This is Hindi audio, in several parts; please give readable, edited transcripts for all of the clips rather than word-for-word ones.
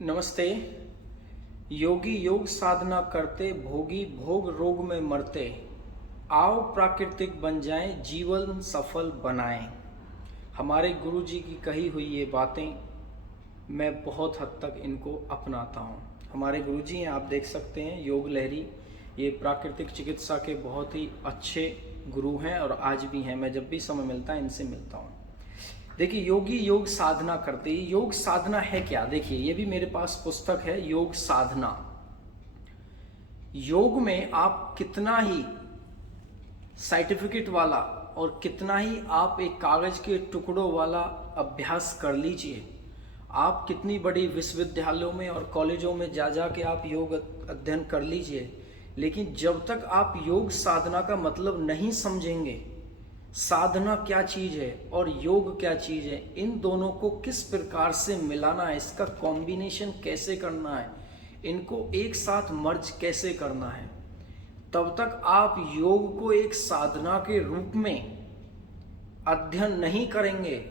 नमस्ते। योगी योग साधना करते, भोगी भोग रोग में मरते। आओ प्राकृतिक बन जाएं, जीवन सफल बनाएं। हमारे गुरु जी की कही हुई ये बातें मैं बहुत हद तक इनको अपनाता हूँ। हमारे गुरु जी हैं, आप देख सकते हैं, योग लहरी। ये प्राकृतिक चिकित्सा के बहुत ही अच्छे गुरु हैं और आज भी हैं। मैं जब भी समय मिलता है इनसे मिलता हूँ। देखिए, योगी योग साधना करते। योग साधना है क्या? देखिए, ये भी मेरे पास पुस्तक है, योग साधना। योग में आप कितना ही सर्टिफिकेट वाला और कितना ही आप एक कागज के टुकड़ों वाला अभ्यास कर लीजिए, आप कितनी बड़ी विश्वविद्यालयों में और कॉलेजों में जा के आप योग अध्ययन कर लीजिए, लेकिन जब तक आप योग साधना का मतलब नहीं समझेंगे, साधना क्या चीज है और योग क्या चीज है, इन दोनों को किस प्रकार से मिलाना है, इसका कॉम्बिनेशन कैसे करना है, इनको एक साथ मर्ज कैसे करना है, तब तक आप योग को एक साधना के रूप में अध्ययन नहीं करेंगे,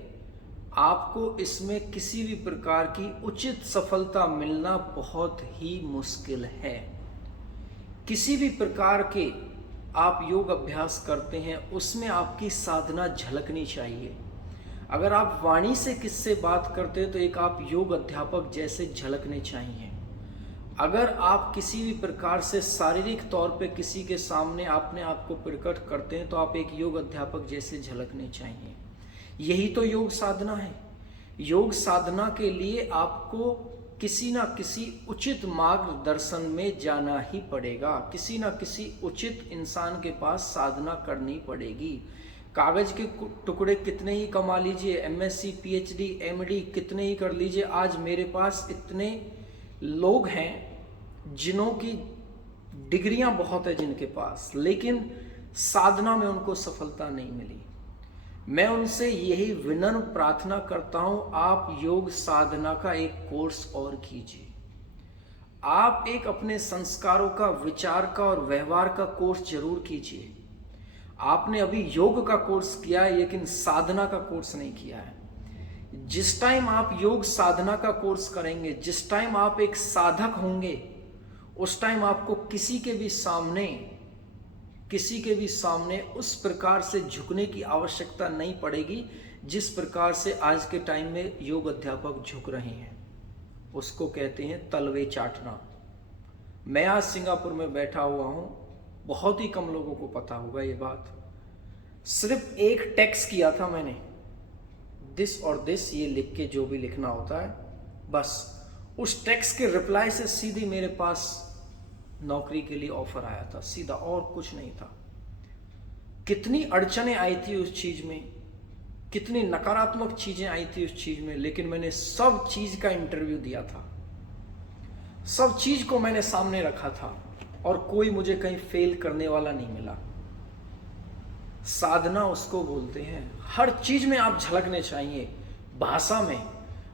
आपको इसमें किसी भी प्रकार की उचित सफलता मिलना बहुत ही मुश्किल है। किसी भी प्रकार के आप योग अभ्यास करते हैं उसमें आपकी साधना झलकनी चाहिए। अगर आप वाणी से किससे बात करते हैं तो एक आप योग अध्यापक जैसे झलकने चाहिए। अगर आप किसी भी प्रकार से शारीरिक तौर पे किसी के सामने अपने आप को प्रकट करते हैं तो आप एक योग अध्यापक जैसे झलकने चाहिए। यही तो योग साधना है। योग साधना के लिए आपको किसी ना किसी उचित मार्गदर्शन में जाना ही पड़ेगा, किसी ना किसी उचित इंसान के पास साधना करनी पड़ेगी। कागज के टुकड़े कितने ही कमा लीजिए, एमएससी, पीएचडी, एमडी कितने ही कर लीजिए, आज मेरे पास इतने लोग हैं जिन्हों की डिग्रियां बहुत है जिनके पास, लेकिन साधना में उनको सफलता नहीं मिली। मैं उनसे यही विनम्र प्रार्थना करता हूं, आप योग साधना का एक कोर्स और कीजिए। आप एक अपने संस्कारों का, विचार का और व्यवहार का कोर्स जरूर कीजिए। आपने अभी योग का कोर्स किया है लेकिन साधना का कोर्स नहीं किया है। जिस टाइम आप योग साधना का कोर्स करेंगे, जिस टाइम आप एक साधक होंगे, उस टाइम आपको किसी के भी सामने उस प्रकार से झुकने की आवश्यकता नहीं पड़ेगी जिस प्रकार से आज के टाइम में योग अध्यापक झुक रहे हैं। उसको कहते हैं तलवे चाटना। मैं आज सिंगापुर में बैठा हुआ हूं, बहुत ही कम लोगों को पता होगा ये बात। सिर्फ एक टेक्स्ट किया था मैंने, दिस और दिस ये लिख के, जो भी लिखना होता है, बस उस टेक्स्ट के रिप्लाई से सीधी मेरे पास नौकरी के लिए ऑफर आया था, सीधा, और कुछ नहीं था। कितनी अड़चने आई थी उस चीज में, कितनी नकारात्मक चीजें आई थी उस चीज में, लेकिन मैंने सब चीज का इंटरव्यू दिया था, सब चीज को मैंने सामने रखा था और कोई मुझे कहीं फेल करने वाला नहीं मिला। साधना उसको बोलते हैं। हर चीज में आप झलकने चाहिए। भाषा में,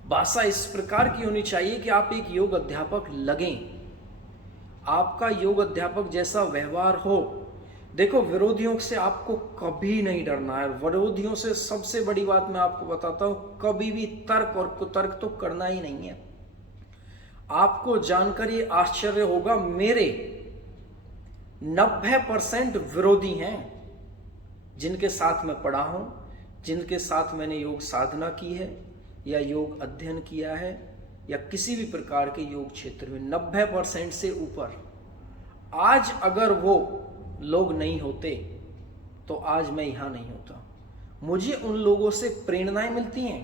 भाषा इस प्रकार की होनी चाहिए कि आप एक योग अध्यापक लगें, आपका योग अध्यापक जैसा व्यवहार हो। देखो, विरोधियों से आपको कभी नहीं डरना है। विरोधियों से सबसे बड़ी बात मैं आपको बताता हूं, कभी भी तर्क और कुतर्क तो करना ही नहीं है। आपको जानकर ये आश्चर्य होगा, मेरे 90% विरोधी हैं जिनके साथ मैं पढ़ा हूं, जिनके साथ मैंने योग साधना की है या योग अध्ययन किया है या किसी भी प्रकार के योग क्षेत्र में, 90% से ऊपर। आज अगर वो लोग नहीं होते तो आज मैं यहां नहीं होता। मुझे उन लोगों से प्रेरणाएं मिलती हैं,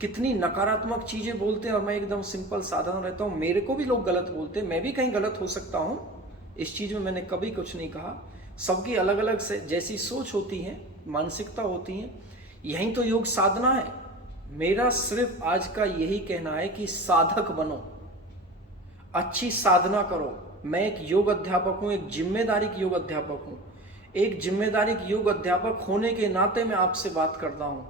कितनी नकारात्मक चीजें बोलते हैं और मैं एकदम सिंपल साधारण रहता हूं। मेरे को भी लोग गलत बोलते हैं, मैं भी कहीं गलत हो सकता हूं, इस चीज में मैंने कभी कुछ नहीं कहा। सबकी अलग अलग से जैसी सोच होती है, मानसिकता होती है। यही तो योग साधना है। मेरा सिर्फ आज का यही कहना है कि साधक बनो, अच्छी साधना करो। मैं एक योग अध्यापक हूं, एक जिम्मेदारी योग अध्यापक हूं। एक जिम्मेदारी योग अध्यापक होने के नाते मैं आपसे बात करता हूं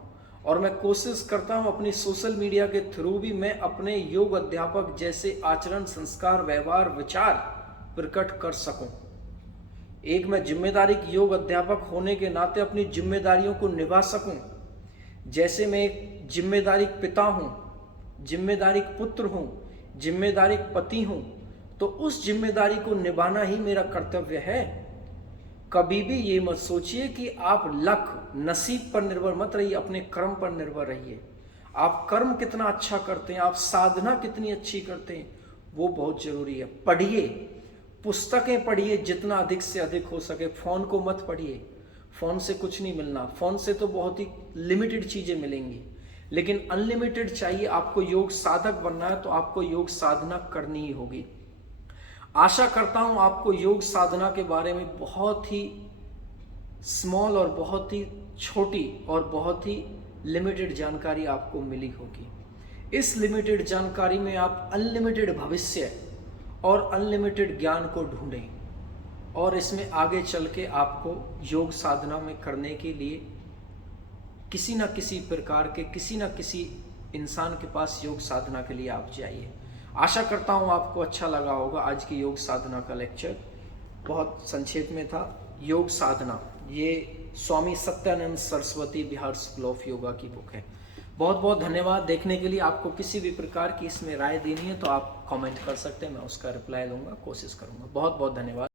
और मैं कोशिश करता हूं अपनी सोशल मीडिया के थ्रू भी मैं अपने योग अध्यापक जैसे आचरण, संस्कार, व्यवहार, विचार प्रकट कर सकूं। एक मैं जिम्मेदारी योग अध्यापक होने के नाते अपनी जिम्मेदारियों को निभा सकूं। जैसे मैं एक जिम्मेदारी पिता हूं, जिम्मेदारी पुत्र हूं, जिम्मेदारी पति हूं तो उस जिम्मेदारी को निभाना ही मेरा कर्तव्य है। कभी भी ये मत सोचिए कि आप लक नसीब पर निर्भर मत रहिए, अपने कर्म पर निर्भर रहिए। आप कर्म कितना अच्छा करते हैं, आप साधना कितनी अच्छी करते हैं, वो बहुत जरूरी है। पढ़िए, पुस्तकें पढ़िए जितना अधिक से अधिक हो सके। फोन को मत पढ़िए, फोन से कुछ नहीं मिलना। फोन से तो बहुत ही लिमिटेड चीजें मिलेंगी, लेकिन अनलिमिटेड चाहिए। आपको योग साधक बनना है तो आपको योग साधना करनी ही होगी। आशा करता हूं आपको योग साधना के बारे में बहुत ही स्मॉल और बहुत ही छोटी और बहुत ही लिमिटेड जानकारी आपको मिली होगी। इस लिमिटेड जानकारी में आप अनलिमिटेड भविष्य और अनलिमिटेड ज्ञान को ढूंढें, और इसमें आगे चल के आपको योग साधना में करने के लिए किसी न किसी प्रकार के किसी न किसी इंसान के पास योग साधना के लिए आप जाइए। आशा करता हूँ आपको अच्छा लगा होगा। आज की योग साधना का लेक्चर बहुत संक्षेप में था। योग साधना ये स्वामी सत्यानंद सरस्वती बिहार स्कूल ऑफ योगा की बुक है। बहुत बहुत धन्यवाद देखने के लिए। आपको किसी भी प्रकार की इसमें राय देनी है तो आप कमेंट कर सकते हैं, मैं उसका रिप्लाई दूंगा, कोशिश करूंगा। बहुत बहुत धन्यवाद।